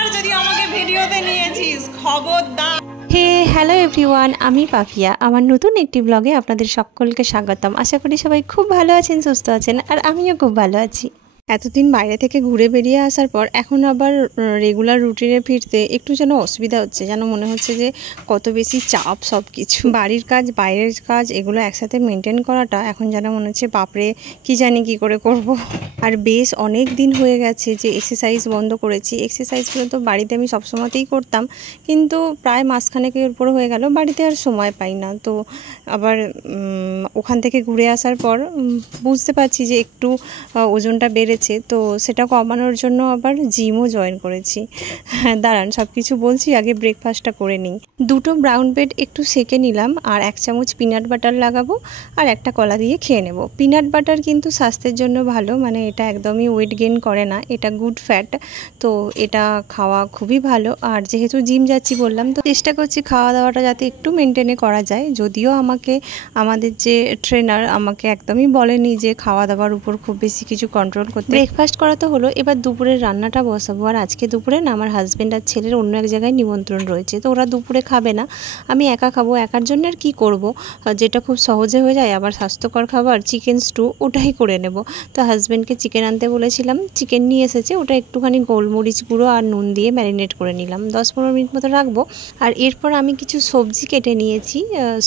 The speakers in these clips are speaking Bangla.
আর যদি আমাকে ভিডিওতে নিয়েছিস খবরদার। হে হ্যালো এভরিওয়ান, আমি পাপিয়া। আমার নতুন একটি ব্লগে আপনাদের সকলকে স্বাগতম। আশা করি সবাই খুব ভালো আছেন, সুস্থ আছেন, আর আমিও খুব ভালো আছি। এতদিন বাইরে থেকে ঘুরে বেরিয়ে আসার পর এখন আবার রেগুলার রুটিনে ফিরতে একটু যেন অসুবিধা হচ্ছে, যেন মনে হচ্ছে যে কত বেশি চাপ সব কিছু, বাড়ির কাজ বাইরের কাজ এগুলো একসাথে মেনটেন করাটা এখন যেন মনে হচ্ছে বাপরে কি জানি কি করে করব। আর বেশ অনেক দিন হয়ে গেছে যে এক্সারসাইজ বন্ধ করেছি। এক্সারসাইজগুলো তো বাড়িতে আমি সবসময়তেই করতাম, কিন্তু প্রায় মাসখানেকের উপর হয়ে গেল বাড়িতে আর সময় পাই না। তো আবার ওখান থেকে ঘুরে আসার পর বুঝতে পারছি যে একটু ওজনটা বেড়েছে, তো সেটা কমানোর জন্য আবার জিমও জয়েন করেছি। দাঁড়ান সব কিছু বলছি, আগে ব্রেকফাস্টটা করে নিই। দুটো ব্রাউন ব্রেড একটু সেকে নিলাম, আর 1 চামচ পিনাট বাটার লাগাবো, আর একটা কলা দিয়ে খেয়ে নেব। পিনাট বাটার কিন্তু স্বাস্থ্যের জন্য ভালো, মানে এটা একদমই ওয়েট গেইন করে না, এটা গুড ফ্যাট, তো এটা খাওয়া খুবই ভালো। আর যেহেতু জিম যাচ্ছি বললাম, তো চেষ্টা করছি খাওয়া দাওয়াটা যাতে একটু মেনটেনে করা যায়। যদিও আমাদের যে ট্রেনার আমাকে একদমই বলেনি যে খাওয়া দাওয়ার উপর খুব বেশি কিছু কন্ট্রোল করতে। ব্রেকফাস্ট করা তো হলো, এবার দুপুরের রান্নাটা বসাবো। আর আজকে দুপুরে না আমার হাজব্যান্ড আর ছেলের অন্য এক জায়গায় নিমন্ত্রণ রয়েছে, তো ওরা দুপুরে খাবে না, আমি একা খাবো। একার জন্য আর কি করব, যেটা খুব সহজে হয়ে যায় আবার স্বাস্থ্যকর খাবার, চিকেন স্টু, ওটাই করে নেব। তো হাজব্যান্ডকে চিকেন আনতে বলেছিলাম, চিকেন নিয়ে এসেছে, ওটা একটুখানি গোলমরিচ গুঁড়ো আর নুন দিয়ে ম্যারিনেট করে নিলাম, 10-15 মিনিট মতো রাখবো। আর এরপর আমি কিছু সবজি কেটে নিয়েছি।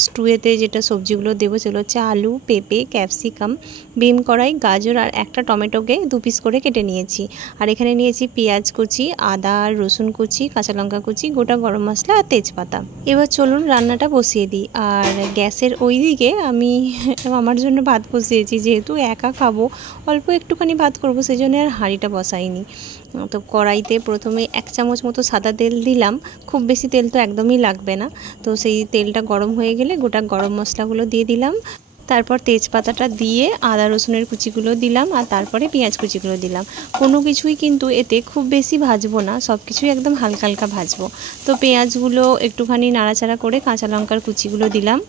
স্টুয়েতে যেটা সবজিগুলো দেবো সেগুলো হচ্ছে আলু, পেঁপে, ক্যাপসিকাম, বিম কড়াই, গাজর আর একটা টমেটোকে 2 পিস করে কেটে নিয়েছি। আর এখানে নিয়েছি পেঁয়াজ কুচি, আদা রসুন কুচি, কাঁচা লঙ্কা কুচি, গোটা গরম মশলা আর তেজপাতা। এবার চলুন রান্নাটা বসিয়ে দিই। আর গ্যাসের ওই দিকে আমি আমার জন্য ভাত বসিয়েছি, যেহেতু একা খাবো অল্প একটুখানি ভাত করবো, সেই জন্য আর হাঁড়িটা বসাইনি। তো কড়াইতে প্রথমে 1 চামচ মতো সাদা তেল দিলাম, খুব বেশি তেল তো একদমই লাগবে না। তো সেই তেলটা গরম হয়ে গেলে গোটা গরম মশলাগুলো দিয়ে দিলাম, তারপর তেজপাতাটা দিয়ে আদা রসুনের কুচিগুলো দিলাম, আর তারপরে পেঁয়াজ কুচিগুলো দিলাম। কোনো কিছুই কিন্তু এতে খুব বেশি ভাজবো না, সব কিছুই একদম হালকা হালকা ভাজবো। তো পেঁয়াজগুলো একটুখানি নাড়াচাড়া করে কাঁচা লঙ্কার কুচিগুলো দিলাম।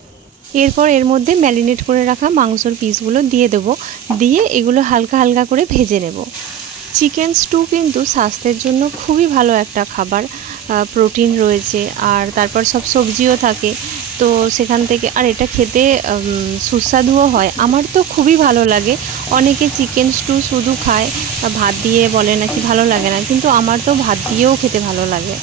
এরপর এর মধ্যে ম্যারিনেট করে রাখা মাংসর পিসগুলো দিয়ে দেবো, দিয়ে এগুলো হালকা হালকা করে ভেজে নেব। চিকেন স্টু কিন্তু স্বাস্থ্যের জন্য খুবই ভালো একটা খাবার, প্রোটিন রয়েছে, আর তারপর সব সবজিও থাকে, তো সেখান থেকে আর এটা খেতে সুস্বাদুও হয়। আমার তো খুবই ভালো লাগে। অনেকে চিকেন স্টু শুধু খায়, ভাত দিয়ে বলে নাকি ভালো লাগে না, কিন্তু আমার তো ভাত দিয়েও খেতে ভালো লাগে।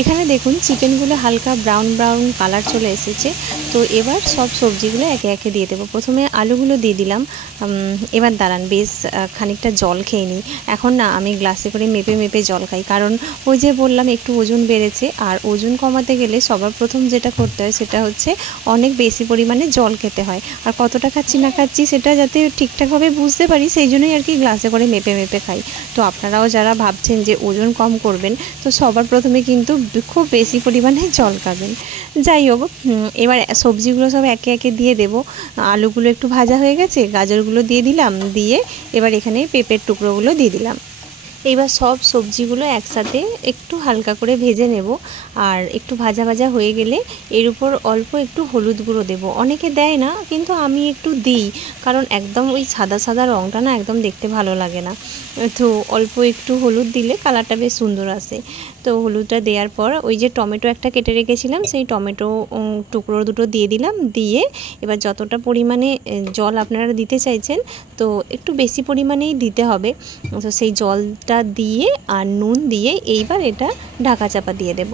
এখানে দেখুন চিকেনগুলো হালকা ব্রাউন ব্রাউন কালার চলে এসেছে। তো এবার সব সবজিগুলো একে একে দিয়ে দেবো। প্রথমে আলুগুলো দিয়ে দিলাম। এবার দাঁড়ান বেশ খানিকটা জল খেয়ে নিই। এখন না আমি গ্লাসে করে মেপে মেপে জল খাই, কারণ ওই যে বললাম একটু ওজন বেড়েছে, আর ওজন কমাতে গেলে সবার প্রথম যেটা করতে হয় সেটা হচ্ছে অনেক বেশি পরিমাণে জল খেতে হয়। আর কতটা খাচ্ছি না খাচ্ছি সেটা যাতে ঠিকঠাকভাবে বুঝতে পারি, সেই জন্যই আর কি গ্লাসে করে মেপে মেপে খাই। তো আপনারাও যারা ভাবছেন যে ওজন কম করবেন, তো সবার প্রথমে কিন্তু খুব বেশি পরিমাণে জল খাবেন। যাই হোক, এবার সবজিগুলো সব একে একে দিয়ে দেব। আলুগুলো একটু ভাজা হয়ে গেছে, গাজরগুলো দিয়ে দিলাম, দিয়ে এবার এখানে পেঁপের টুকরোগুলো দিয়ে দিলাম। এবার সব সবজিগুলো একসাথে একটু হালকা করে ভেজে নেব। আর একটু ভাজা ভাজা হয়ে গেলে এর উপর অল্প একটু হলুদ গুঁড়ো দেবো। অনেকে দেয় না, কিন্তু আমি একটু দিই, কারণ একদম ওই সাদা সাদা রঙটা না একদম দেখতে ভালো লাগে না। তো অল্প একটু হলুদ দিলে কালারটা বেশ সুন্দর আসে। তো হলুদটা দেওয়ার পর ওই যে টমেটো একটা কেটে রেখেছিলাম, সেই টমেটো টুকরো দুটো দিয়ে দিলাম। দিয়ে এবার যতটা পরিমাণে জল আপনারা দিতে চাইছেন, তো একটু বেশি পরিমাণেই দিতে হবে। তো সেই জলটা দিয়ে আর নুন দিয়ে এইবার এটা ঢাকা চাপা দিয়ে দেব।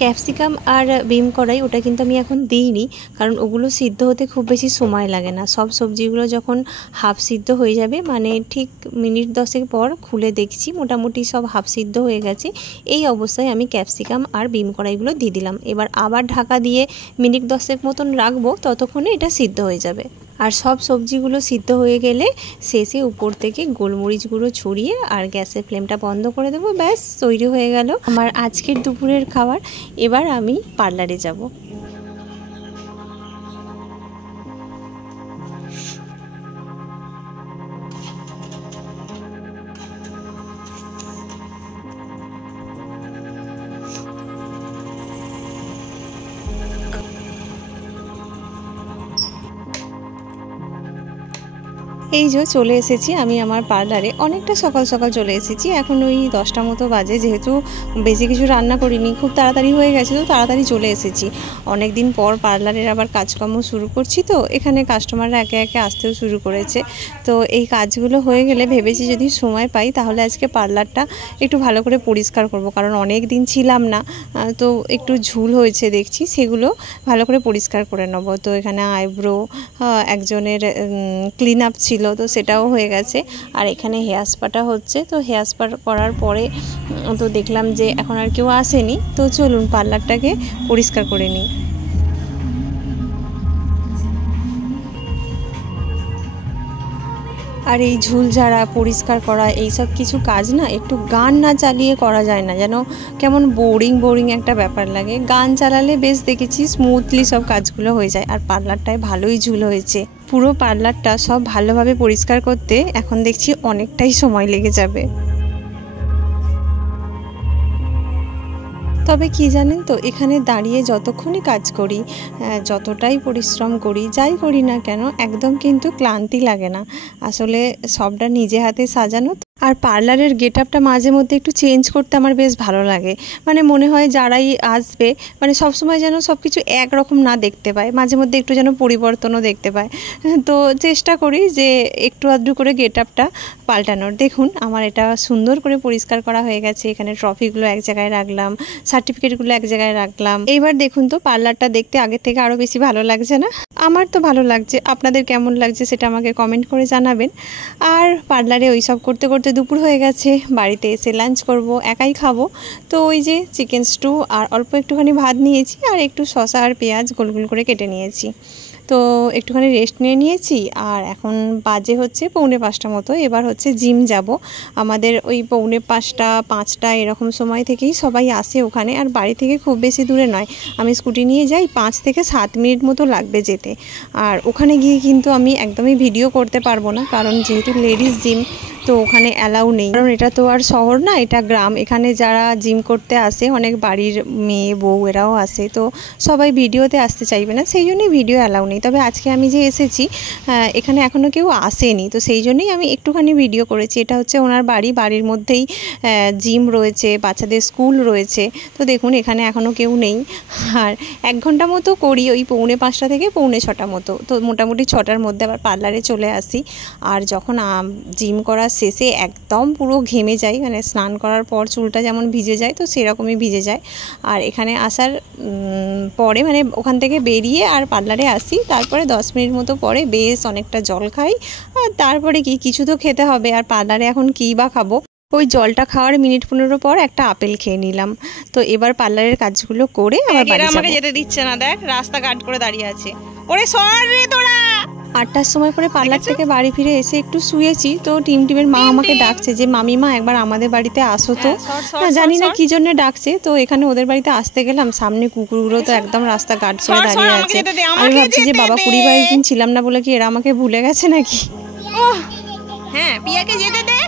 ক্যাপসিকাম আর বিম কড়াই ওটা কিন্তু আমি এখন দিইনি, কারণ ওগুলো সিদ্ধ হতে খুব বেশি সময় লাগে না। সব সবজিগুলো যখন হাফ সিদ্ধ হয়ে যাবে, মানে ঠিক মিনিট 10 পর খুলে দেখছি মোটামুটি সব হাফ সিদ্ধ হয়ে গেছে, এই অবস্থায় আমি ক্যাপসিকাম আর বিম কড়াইগুলো দিয়ে দিলাম। এবার আবার ঢাকা দিয়ে মিনিট 10 মতন রাখবো, ততক্ষণে এটা সিদ্ধ হয়ে যাবে। আর সব সবজিগুলো সিদ্ধ হয়ে গেলে শেষে উপর থেকে গোলমরিচ গুঁড়ো ছড়িয়ে আর গ্যাসের ফ্লেমটা বন্ধ করে দেবো। ব্যাস তৈরি হয়ে গেল আমার আজকের দুপুরের খাবার। এবার আমি পার্লারে যাব। এই যে চলে এসেছি আমি আমার পার্লারে, অনেকটা সকাল সকাল চলে এসেছি। এখন ওই 10টা মতো বাজে, যেহেতু বেশি কিছু রান্না করিনি, খুব তাড়াতাড়ি হয়ে গেছে, তো তাড়াতাড়ি চলে এসেছি। অনেক দিন পর পার্লারের আবার কাজকর্ম শুরু করছি, তো এখানে কাস্টমাররা একে একে আসতেও শুরু করেছে। তো এই কাজগুলো হয়ে গেলে ভেবেছি যদি সময় পাই তাহলে আজকে পার্লারটা একটু ভালো করে পরিষ্কার করব, কারণ অনেক দিন ছিলাম না, তো একটু ঝুল হয়েছে দেখছি, সেগুলো ভালো করে পরিষ্কার করে নেব। তো এখানে আইব্রো একজনের ক্লিন আপ ছিল, তো সেটাও হয়ে গেছে। আর এখানে হেয়ার স্পাটা হচ্ছে, তো হেয়ার স্পা করার পরে তো দেখলাম যে এখন আর কেউ আসেনি, তো চলুন পার্লারটাকে পরিষ্কার করে নিই। আর এই ঝুল ঝাড়া, পরিষ্কার করা, এইসব কিছু কাজ না একটু গান না চালিয়ে করা যায় না, যেন কেমন বোরিং একটা ব্যাপার লাগে। গান চালালে বেশ দেখেছি স্মুথলি সব কাজগুলো হয়ে যায়। আর পার্লারটায় ভালোই ঝুল হয়েছে, পুরো পার্লারটা সব ভালোভাবে পরিষ্কার করতে এখন দেখছি অনেকটাই সময় লেগে যাবে। তবে কি জানেন তো, এখানে দাঁড়িয়ে যতক্ষণই কাজ করি, যতটাই পরিশ্রম করি, যাই করি না কেন, একদম কিন্তু ক্লান্তি লাগে না। আসলে সবটা নিজে হাতে সাজানো। আর পার্লারের গেট আপটা মাঝে মধ্যে একটু চেঞ্জ করতে আমার বেশ ভালো লাগে। মানে মনে হয় যারাই আসবে, মানে সবসময় যেন সব কিছু একরকম না দেখতে পায়, মাঝে মধ্যে একটু যেন পরিবর্তনও দেখতে পায়। তো চেষ্টা করি যে একটু আধটু করে গেট আপটা পাল্টানোর। দেখুন আমার এটা সুন্দর করে পরিষ্কার করা হয়ে গেছে। এখানে ট্রফিগুলো এক জায়গায় রাখলাম, সার্টিফিকেটগুলো এক জায়গায় রাখলাম। এইবার দেখুন তো পার্লারটা দেখতে আগের থেকে আরও বেশি ভালো লাগছে না? আমার তো ভালো লাগছে, আপনাদের কেমন লাগছে সেটা আমাকে কমেন্ট করে জানাবেন। আর পার্লারে ওই সব করতে করতে দুপুর হয়ে গেছে, বাড়িতে এসে লাঞ্চ করব, একাই খাবো। তো ওই যে চিকেন স্টু আর অল্প একটুখানি ভাত নিয়েছি, আর একটু শসা আর পেঁয়াজ গোল গোল করে কেটে নিয়েছি। তো একটুখানি রেস্ট নিয়ে নিয়েছি। আর এখন বাজে হচ্ছে 4:45 মতো। এবার হচ্ছে জিম যাব। আমাদের ওই 4:45, 5টা এরকম সময় থেকেই সবাই আসে ওখানে। আর বাড়ি থেকে খুব বেশি দূরে নয়, আমি স্কুটি নিয়ে যাই, 5 থেকে 7 মিনিট মতো লাগবে যেতে। আর ওখানে গিয়ে কিন্তু আমি একদমই ভিডিও করতে পারবো না, কারণ যেহেতু লেডিস জিম, তো ওখানে অ্যালাউ নেই। কারণ এটা তো আর শহর না, এটা গ্রাম। এখানে যারা জিম করতে আসে অনেক বাড়ির মেয়ে বউ এরাও আসে, তো সবাই ভিডিওতে আসতে চাইবে না, সেই জন্যই ভিডিও অ্যালাউ নেই। তবে আজকে আমি যে এসেছি এখানে এখনও কেউ আসেনি, তো সেই জন্যই আমি একটুখানি ভিডিও করেছি। এটা হচ্ছে ওনার বাড়ির মধ্যেই জিম রয়েছে, বাচ্চাদের স্কুল রয়েছে। তো দেখুন এখানে এখনও কেউ নেই। আর 1 ঘন্টা মতো করি, ওই 4:45 থেকে 4:45 মতো। তো মোটামুটি 6টার মধ্যে আবার পার্লারে চলে আসি। আর যখন জিম করা শেষে একদম পুরো ঘেমে যাই, মানে স্নান করার পর চুলটা যেমন ভিজে যায়, তো সেরকমই ভিজে যায়। আর এখানে আসার পরে মানে ওখান থেকে বেরিয়ে আর পার্লারে আসি, তারপরে 10 মিনিট মতো পরে বেশ অনেকটা জল খাই। আর তারপরে কিছু তো খেতে হবে, আর পার্লারে এখন কী বা খাবো। ওই জলটা খাওয়ার মিনিট 15 পর একটা আপেল খেয়ে নিলাম। তো এবার পার্লারের কাজগুলো করে আবার বাড়ি যাব। আমাকে যেতে দিচ্ছে না, দেখ রাস্তা কাট করে দাঁড়িয়ে আছে। ওরে সর রে তোরা। 8টার সময় পরে পার্লার থেকে বাড়ি ফিরে এসে একটু শুয়েছি, তো টিমের মা আমাকে ডাকছে যে মামিমা একবার আমাদের বাড়িতে আসো। তো জানি না কি জন্য ডাকছে। তো এখানে ওদের বাড়িতে আসতে গেলাম, সামনে কুকুরগুলো তো একদম রাস্তা গার্ড করে দাঁড়িয়ে আছে। আমি ভাবছি যে বাবা 20-22 দিন ছিলাম না বলে কি এরা আমাকে ভুলে গেছে নাকি। হ্যাঁ পিয়াকে যেতে দে।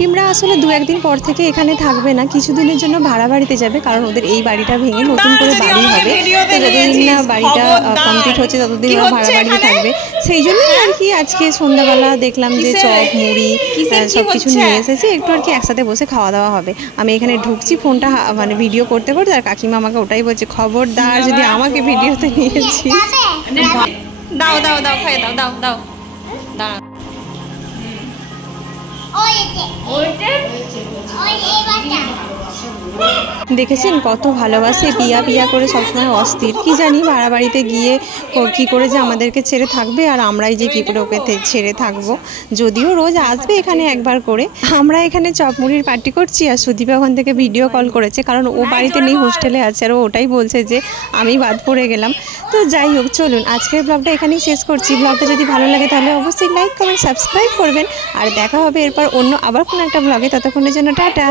টিমরা আসলে 2-1 দিন পর থেকে এখানে থাকবে না, কিছুদিনের জন্য ভাড়া বাড়িতে যাবে, কারণ ওদের এই বাড়িটা ভেঙে নতুন করে বাড়ি হবে। তো যতদিন না বাড়িটা কমপ্লিট হচ্ছে ততদিন ওরা ভাড়া বাড়িতে থাকবে। সেই জন্যই আর কি আজকে সন্ধ্যাবেলা দেখলাম যে চপ মুড়ি সব কিছু নিয়ে এসেছে, একটু আর কি একসাথে বসে খাওয়া দাওয়া হবে। আমি এখানে ঢুকছি, ফোনটা মানে ভিডিও করতে করতে, আর কাকিমা আমাকে ওটাই বলছে খবরদার যদি আমাকে ভিডিওতে নিয়েছিস। দাও দাও দাও খাই দাও দাও দাও দাঁড়া। দেখেছেন কত ভালোবাসে, পিয়া করে সবসময় অস্থির। কি জানি ভাড়া বাড়িতে গিয়ে কি করে যে আমাদেরকে ছেড়ে থাকবে, আর আমরাই যে কি করে ওকে ছেড়ে থাকবো। যদিও রোজ আসবে এখানে একবার করে। আমরা এখানে চপ মুড়ির পার্টি করছি, আর সুদীপা ওখান থেকে ভিডিও কল করেছে, কারণ ও বাড়িতে নেই, হোস্টেলে আছে। আর ও ওটাই বলছে যে আমি বাদ পড়ে গেলাম। তো যাই হোক চলুন আজকের ব্লগটা এখানেই শেষ করছি। ব্লগটা যদি ভালো লাগে তাহলে অবশ্যই লাইক কমেন্ট সাবস্ক্রাইব করবেন। আর দেখা হবে এরপর অন্য আবার কোনো একটা ব্লগে। ততক্ষণের জন্য টাটা।